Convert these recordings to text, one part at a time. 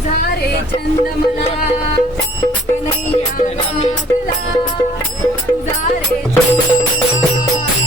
तुझा रे छंद मला कन्हैया लागला तुझा रे छंद मला.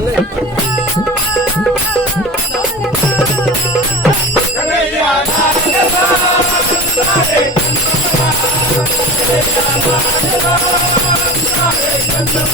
Dale.